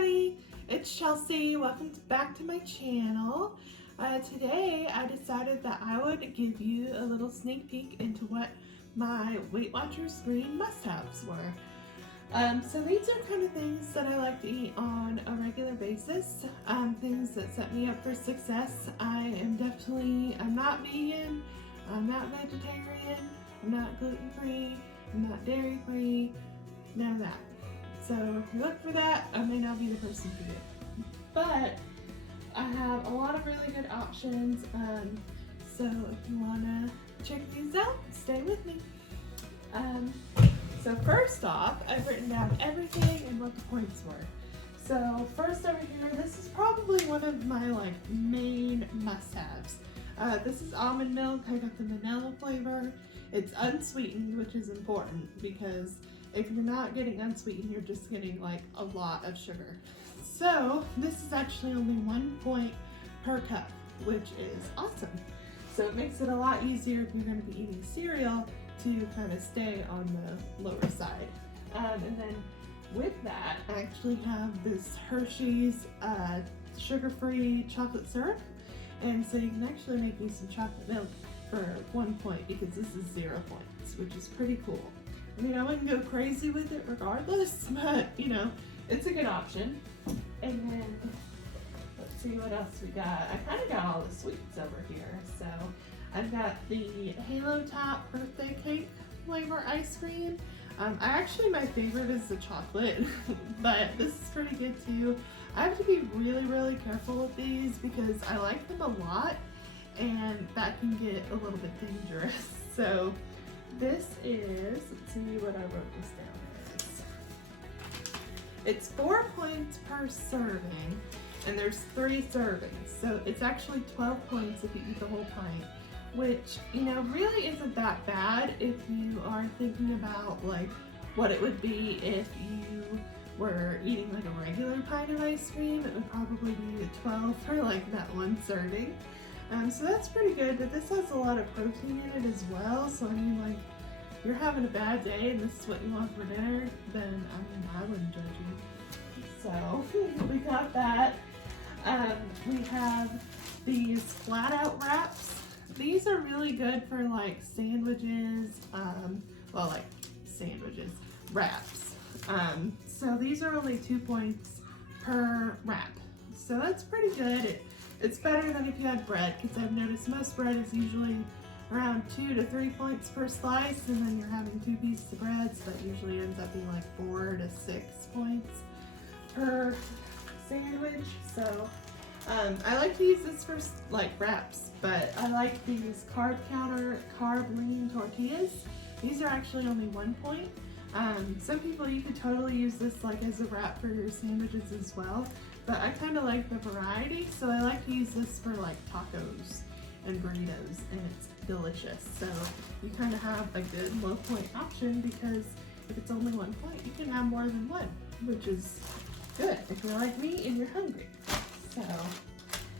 everybody, it's Chelsea. Welcome back to my channel. Today I decided that I would give you a little sneak peek into what my Weight Watchers green must-haves were. So these are kind of things that I like to eat on a regular basis, things that set me up for success. I'm not vegan, I'm not vegetarian, I'm not gluten-free, I'm not dairy-free, none of that. So if you look for that, I may not be the person for you. But I have a lot of really good options, so if you want to check these out, stay with me. So first off, I've written down everything and what the points were. So first over here, this is probably one of my main must-haves. This is almond milk. I got the vanilla flavor. It's unsweetened, which is important because if you're not getting unsweetened, you're just getting a lot of sugar. So this is actually only 1 point per cup, which is awesome. So it makes it a lot easier if you're going to be eating cereal to kind of stay on the lower side. And then with that, I actually have this Hershey's sugar-free chocolate syrup. And so you can actually make me some chocolate milk for 1 point because this is 0 points, which is pretty cool. I mean, I wouldn't go crazy with it regardless, but it's a good option. And then, let's see what else we got. I kind of got all the sweets over here. So I've got the Halo Top birthday cake flavor ice cream. My favorite is the chocolate, but this is pretty good too. I have to be really, really careful with these because I like them a lot, and that can get a little bit dangerous. So this is, let's see what I wrote this down as. It's 4 points per serving, and there's 3 servings. So it's actually 12 points if you eat the whole pint, which, really isn't that bad if you are thinking about what it would be if you were eating a regular pint of ice cream. It would probably be 12 for that 1 serving. So that's pretty good, but this has a lot of protein in it as well. So I mean, if you're having a bad day and this is what you want for dinner, then I wouldn't judge you. So we got that. We have these flat out wraps. These are really good for sandwiches, sandwiches, wraps. So these are only 2 points per wrap. So that's pretty good. It's better than if you had bread, because I've noticed most bread is usually around 2 to 3 points per slice, and then you're having 2 pieces of bread, so that usually ends up being 4 to 6 points per sandwich. So I like to use this for wraps, but I like these carb counter carb lean tortillas. These are actually only 1 point. Some people, you could totally use this as a wrap for your sandwiches as well, but I kind of like the variety, so I like to use this for tacos and burritos, and it's delicious. So you kind of have a good low point option, because if it's only 1 point, you can have more than one, which is good if you're like me and you're hungry. So,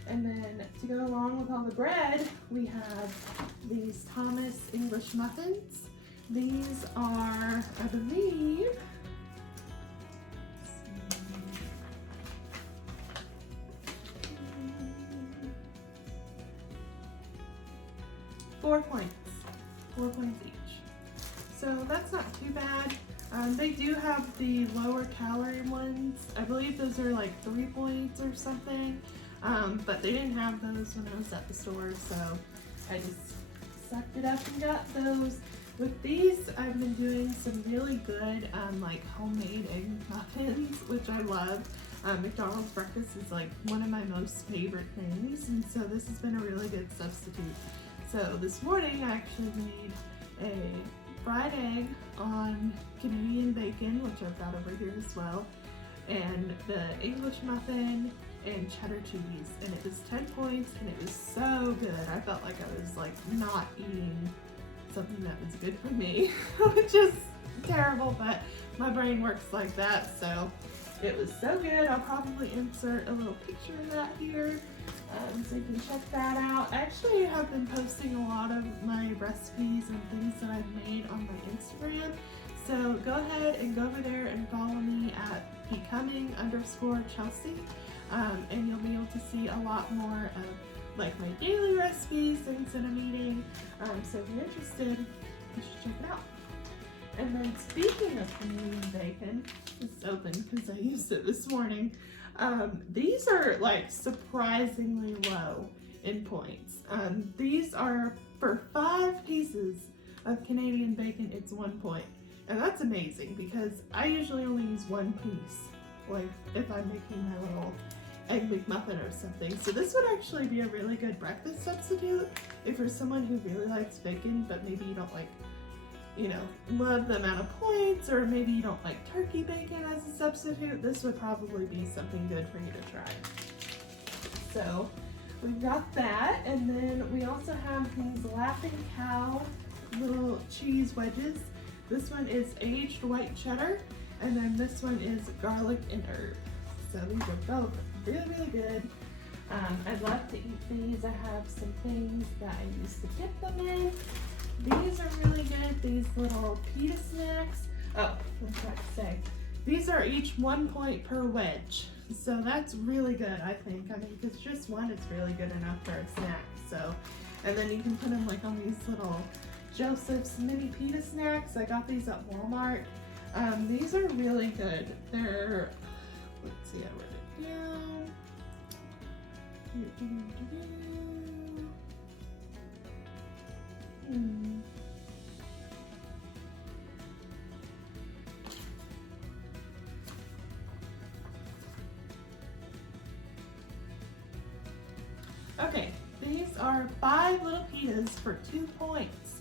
and then to go along with all the bread, we have these Thomas English muffins. These are, I believe, 4 points. 4 points each. So that's not too bad. They do have the lower calorie ones. I believe those are 3 points or something. But they didn't have those when I was at the store, so I just sucked it up and got those. With these, I've been doing some really good homemade egg muffins, which I love. McDonald's breakfast is one of my most favorite things, and so this has been a really good substitute. So this morning I actually made a fried egg on Canadian bacon, which I've got over here as well, and the English muffin and cheddar cheese, and it was 10 points, and it was so good. I felt like I was not eating something that was good for me, which is terrible, but my brain works like that. So it was so good. I'll probably insert a little picture of that here, so you can check that out. I actually have been posting a lot of my recipes and things that I've made on my Instagram, So go ahead and go over there and follow me at becoming_Chelsea, and you'll be able to see a lot more of like my daily recipes, things that I'm eating. So if you're interested, you should check it out. And then speaking of Canadian bacon, it's open because I used it this morning. These are like surprisingly low in points. These are for 5 pieces of Canadian bacon, it's 1 point. And that's amazing because I usually only use 1 piece, like if I'm making my little egg McMuffin or something. So this would actually be a really good breakfast substitute if you're someone who really likes bacon, but maybe you don't like, you know, love the amount of points, or maybe you don't like turkey bacon as a substitute. This would probably be something good for you to try. So we've got that, and then we also have these Laughing Cow little cheese wedges. This one is aged white cheddar, and then this one is garlic and herb. So these are both really good. I love to eat these. I have some things that I used to dip them in. These are really good, these little pita snacks. Oh, I forgot to say, these are each 1 point per wedge. So that's really good, I think. I mean, if it's just one, it's really good enough for a snack. So, and then you can put them like on these little Joseph's mini pita snacks. I got these at Walmart. These are really good. They're, let's see, I wrote it down. Okay, these are 5 little pitas for 2 points.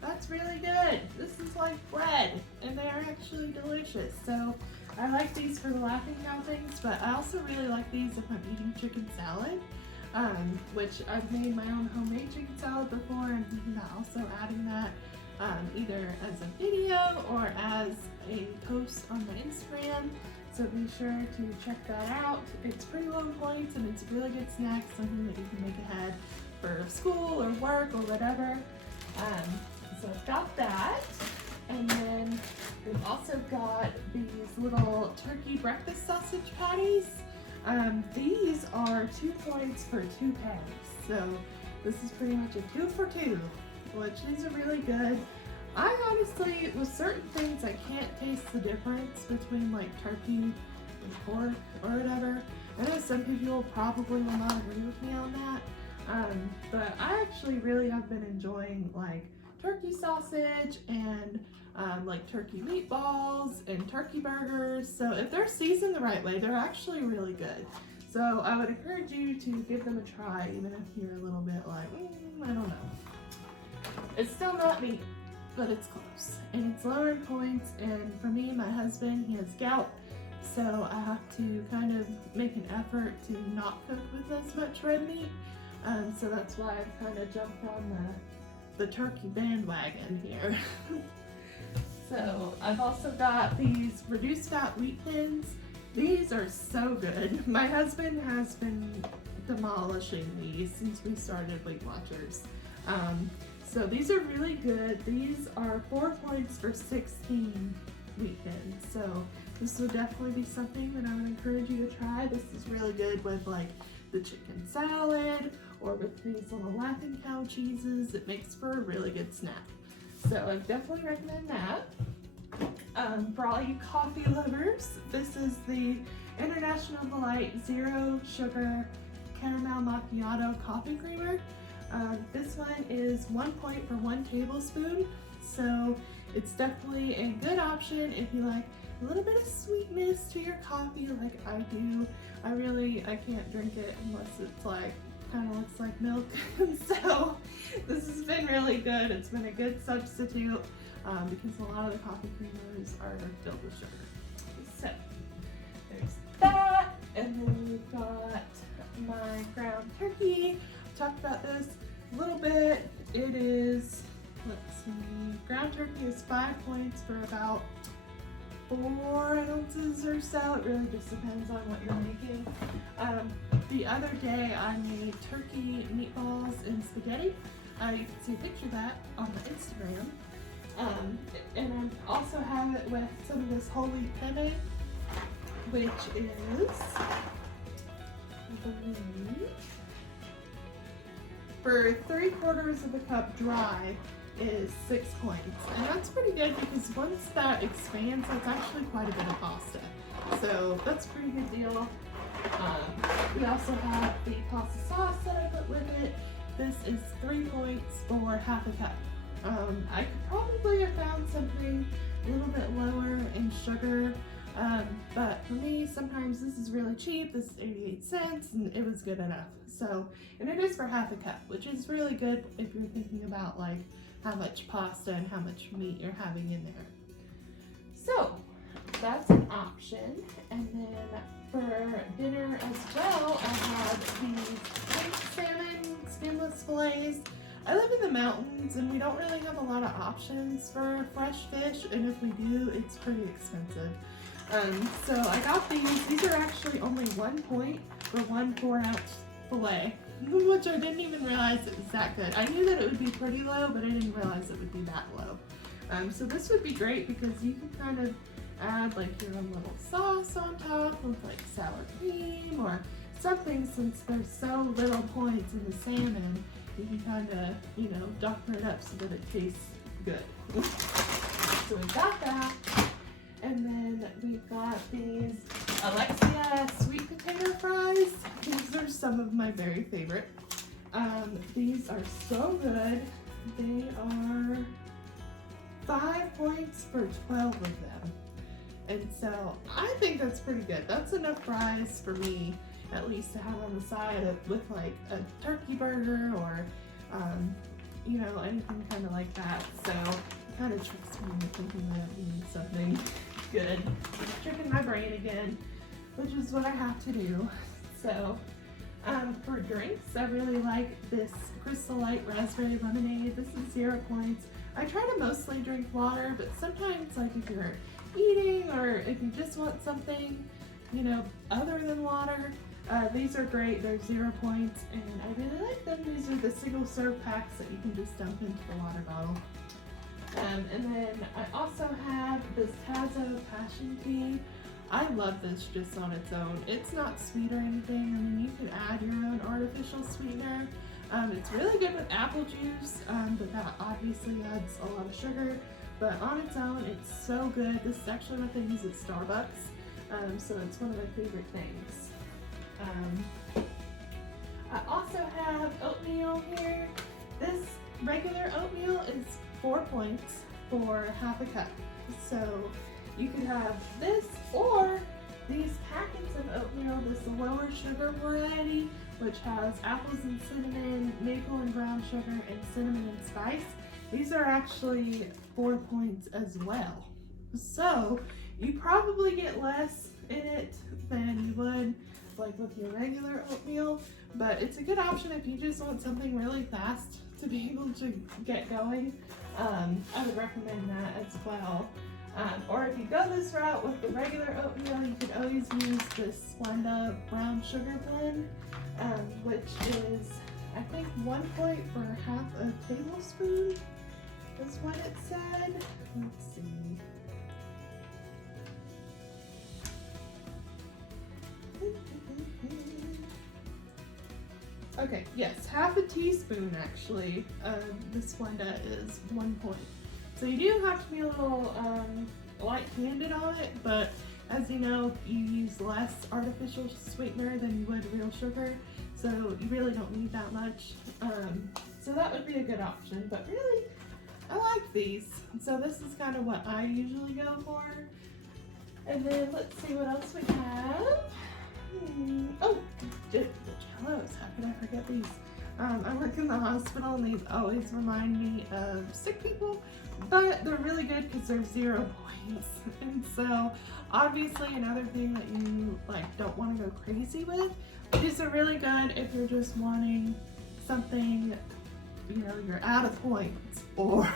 That's really good. This is like bread, and they are actually delicious. So I like these for the Laughing Cow things, but I also really like these if I'm eating chicken salad, which I've made my own homemade chicken salad before. I'm thinking about also adding that either as a video or as a post on my Instagram. So be sure to check that out. It's pretty low points, and it's a really good snack, something that you can make ahead for school or work or whatever. So I've got that, and then we've also got these little turkey breakfast sausage patties. These are 2 points for 2 patties, so this is pretty much a 2 for 2, which these are really good. I honestly, with certain things, I can't taste the difference between like turkey and pork or whatever. I know some people probably will not agree with me on that, but I actually really have been enjoying like turkey sausage and like turkey meatballs and turkey burgers. So if they're seasoned the right way, they're actually really good. So I would encourage you to give them a try, even if you're a little bit like, I don't know. It's still not meat, but it's close. And it's lower in points, and for me, my husband, he has gout, so I have to kind of make an effort to not cook with as much red meat. So that's why I've kind of jumped on the turkey bandwagon here. So I've also got these reduced fat wheat thins. These are so good. My husband has been demolishing these since we started Weight Watchers. So these are really good. These are 4 points for 16 wheat thins. So this would definitely be something that I would encourage you to try. This is really good with like the chicken salad or with these little Laughing Cow cheeses. It makes for a really good snack. So I definitely recommend that. For all you coffee lovers, this is the International Delight Zero Sugar Caramel Macchiato Coffee Creamer. This one is 1 point for 1 tablespoon. So it's definitely a good option if you like a little bit of sweetness to your coffee like I do. I can't drink it unless it's like kind of looks like milk. So this has been really good. It's been a good substitute because a lot of the coffee creamers are filled with sugar. So there's that, and then we've got my ground turkey. Talked about this a little bit. It is, let's see, ground turkey is 5 points for about 4 ounces or so. It really just depends on what you're making. The other day I made turkey meatballs and spaghetti. You can see a picture of that on my Instagram. And I also have it with some of this whole wheat penne, which is, I believe, for 3/4 of a cup dry is 6 points. And that's pretty good because once that expands, that's actually quite a bit of pasta. So that's a pretty good deal. We also have the pasta sauce that I put with it. This is 3 points for half a cup. I could probably have found something a little bit lower in sugar, but for me, sometimes this is really cheap. This is 88 cents, and it was good enough. So, and it is for half a cup, which is really good if you're thinking about like how much pasta and how much meat you're having in there. So, that's an option. And then for dinner as well, I have these pink salmon skinless fillets. I live in the mountains and we don't really have a lot of options for fresh fish, and if we do, it's pretty expensive. So I got these. These are actually only 1 point for 1 4-ounce fillet, which I didn't even realize it was that good. I knew that it would be pretty low, but I didn't realize it would be that low. So this would be great because you can kind of add like your own little sauce on top with like sour cream or something. Since there's so little points in the salmon, you can kind of, you know, doctor it up so that it tastes good. So we got that. And then we've got these Alexia sweet potato fries. These are some of my very favorite. These are so good. They are 5 points for 12 of them. And so I think that's pretty good. That's enough fries for me, at least, to have on the side with like a turkey burger or, you know, anything kind of like that. So it kind of tricks me into thinking that I need something good. It's tricking my brain again, which is what I have to do. So for drinks, I really like this Crystal Light Raspberry Lemonade. This is 0 points. I try to mostly drink water, but sometimes, like if you're eating or if you just want something, you know, other than water, these are great. They're 0 points, and I really like them. These are the single serve packs that you can just dump into the water bottle. And then I also have this Tazo Passion Tea. I love this just on its own. It's not sweet or anything. I mean, you can add your own artificial sweetener. It's really good with apple juice, but that obviously adds a lot of sugar. But on its own, it's so good. This is actually what they use at Starbucks, so it's one of my favorite things. I also have oatmeal here. This regular oatmeal is 4 points for half a cup. So you could have this or these packets of oatmeal, this lower sugar variety, which has apples and cinnamon, maple and brown sugar, and cinnamon and spice. These are actually 4 points as well. So you probably get less in it than you would like with your regular oatmeal, but it's a good option if you just want something really fast to be able to get going. I would recommend that as well. Or if you go this route with the regular oatmeal, you could always use this Splenda brown sugar blend, which is, I think, 1 point for half a tablespoon is what it said. Let's see. Okay, yes, half a teaspoon actually of the Splenda is 1 point. So you do have to be a little light-handed on it, but as you know, you use less artificial sweetener than you would real sugar, so you really don't need that much. So that would be a good option, but really, I like these. So this is kind of what I usually go for. And then let's see what else we have. Oh, the Jellos. How could I forget these? I work in the hospital and these always remind me of sick people, but they're really good because they're 0 points. And so obviously another thing that you like don't want to go crazy with. These are really good if you're just wanting something, you know, you're out of points, or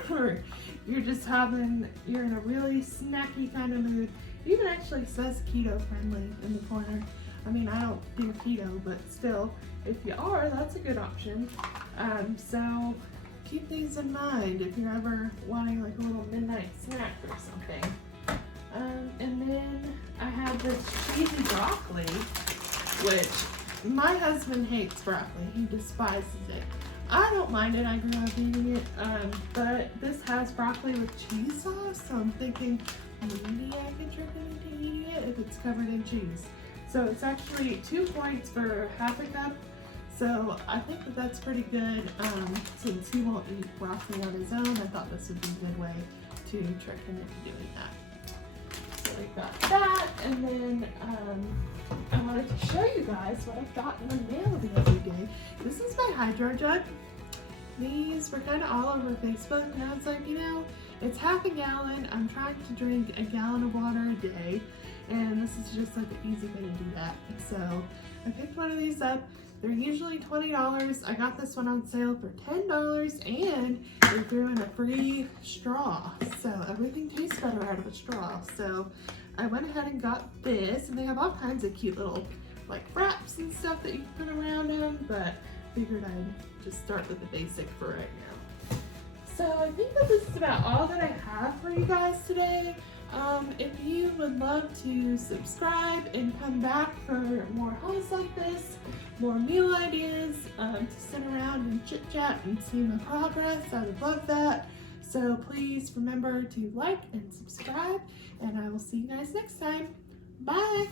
you're just you're in a really snacky kind of mood. It even actually says keto friendly in the corner. I mean, I don't do keto, but still, if you are, that's a good option. So keep these in mind if you're ever wanting like a little midnight snack or something. And then I have this cheesy broccoli, which my husband hates broccoli. He despises it. I don't mind it. I grew up eating it. But this has broccoli with cheese sauce, so I'm thinking maybe I could trick him into eating it if it's covered in cheese. So it's actually 2 points for half a cup. So I think that that's pretty good. Since he won't eat broccoli on his own, I thought this would be a good way to trick him into doing that. So we got that, and then I wanted to show you guys what I got in the mail the other day. This is my hydro jug. These were kind of all over Facebook, and I was like, you know, it's half a gallon. I'm trying to drink a gallon of water a day, and this is just like an easy way to do that. So I picked one of these up. They're usually $20. I got this one on sale for $10, and they threw in a free straw. So everything tastes better out of a straw. So I went ahead and got this, and they have all kinds of cute little like wraps and stuff that you can put around them, but figured I'd just start with the basic for right now. So I think that this is about all that I have for you guys today. If you would love to subscribe and come back for more hauls like this, more meal ideas, to sit around and chit chat and see my progress, I would love that. So please remember to like and subscribe, and I will see you guys next time. Bye!